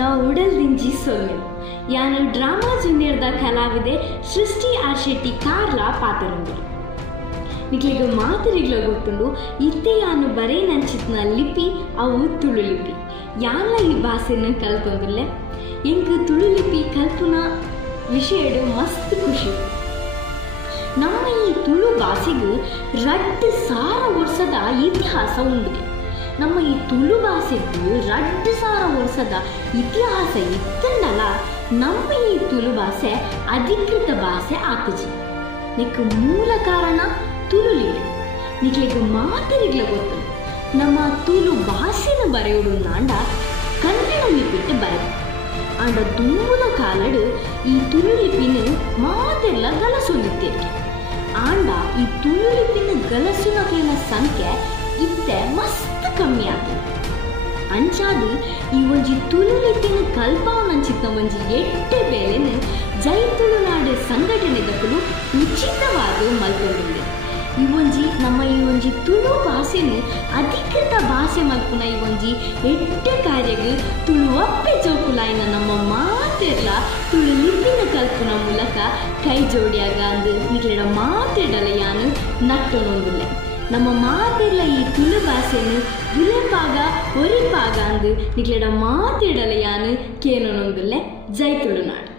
ನಾವು ಉಡಲ್ದಿಂಜಿ ಸೊಲ್ಲು ಯಾನು ಡ್ರಾಮಾ ಜೂನಿಯರ್ದ ಕಲಾವಿದೆ ಸೃಷ್ಟಿ ಆರ್ ಶೆಟ್ಟಿ ಕಾರ್ಲ ಪಾತ್ರರೊಂದಿಗೆ ನಿಕ್ಲಿಗೆ ಮಾತರಿಗಳ ಗೊತ್ತುಂಡು ಇತ್ತೆ ಯಾನು ಬರೇ ನಂಚಿತ್ನ ಲಿಪಿ ಅವು ತುಳು ಲಿಪಿ ಯಾನ ಈ ಭಾಷೆನ ಕಲ್ತೊಂದಿಲ್ಲೆ ಎಂಕ್ ತುಳು ಲಿಪಿ ಕಲ್ಪುನ ವಿಷಯಡು ಮಸ್ತ್ ಖುಷಿ ನಮ್ಮ ಈ ತುಳು ಭಾಷೆಗೂ 2,000 ವರ್ಷದ ಇತಿಹಾಸ ಉಂಡಿದೆ ನಮ್ಮ ಈ ತುಳು ಭಾಷೆಗೂ 2,000 ವರ್ಷದ ಇತಿಹಾಸ ಇತ್ತಂಡಲ್ಲ ನಮ್ಮ ಈ ತುಳು ಭಾಷೆ ಅಧಿಕೃತ ಭಾಷೆ ಆತಜಿ ನಿಕ್ ಮೂಲ ಕಾರಣ ತುಳು ಲಿಪಿ ನಿಕ್ಲಿಗೆ ಮಾತರಿಗಳ ಗೊತ್ತು ನಮ್ಮ ತುಳು ಭಾಷೆನ ಬರೆಯೋಡು ನಾಂಡ ಕನ್ನಡ ಲಿಪಿಟ್ಟು ಬರೆ ಆಂಡ ತುಂಬುನ ಕಾಲಡು ಈ ತುಳು ಲಿಪಿನ ಮಾತೆಲ್ಲ ಗಲಸೊಂದಿತ್ತೇನೆ ಆಂಡ ಈ ತುಳು ಲಿಪಿನ ಗಲಸುನಕ್ಲಿನ ಸಂಖ್ಯೆ ಇತ್ತೆ ಮಸ್ತ್ ಕಮ್ಮಿ ಆಗ್ತದೆ ಅಂಚಾದು ಈ ಒಂಜಿ ತುಳು ಲಿಪಿನ ಕಲ್ಪವನಂಚಿತ್ತ ಒಂಜಿ ಎಟ್ಟೆ ಬೇಲೆನ ಜೈ ತುಳುನಾಡು ಸಂಘಟನೆದಕ್ಕೂ ಉಚಿತವಾದ ಮಲ್ಕೊಂಡಿದೆ ನಮ್ಮ ಈ ಒಂಜಿ ತುಳು ಭಾಷೆನ ಅಧಿಕೃತ ಭಾಷೆ ಮಲ್ಪುನ ಈ ಒಂಜಿ ಎಟ್ಟೆ ಕಾರ್ಯಗಳು ತುಳು ಒಪ್ಪೆ ಚೌಕುಲಾಯಿನ ನಮ್ಮ ಮಾತೆಲ್ಲ ತುಳು ಲಿಪಿನ ಕಲ್ಪುನ ಮೂಲಕ ಕೈ ಜೋಡಿಯಾಗ ಅಂದು ನಿಕ್ಲೆಡ ಮಾತೆಡಲ ಯಾನು ನಟ್ಟೊಂದಿಲ್ಲ ನಮ್ಮ ಮಾತೆಲ್ಲ ಈ ತುಳು ಭಾಷೆನು ವಿಲೆಪಾಗ ಒರಿಪಾಗ ಅಂದು ನಿಕ್ಲೆಡ ಮಾತೆಡಲ ಯಾನು ಕೇನೊಂದಿಲ್ಲ ಜೈ ತುಳುನಾಡು.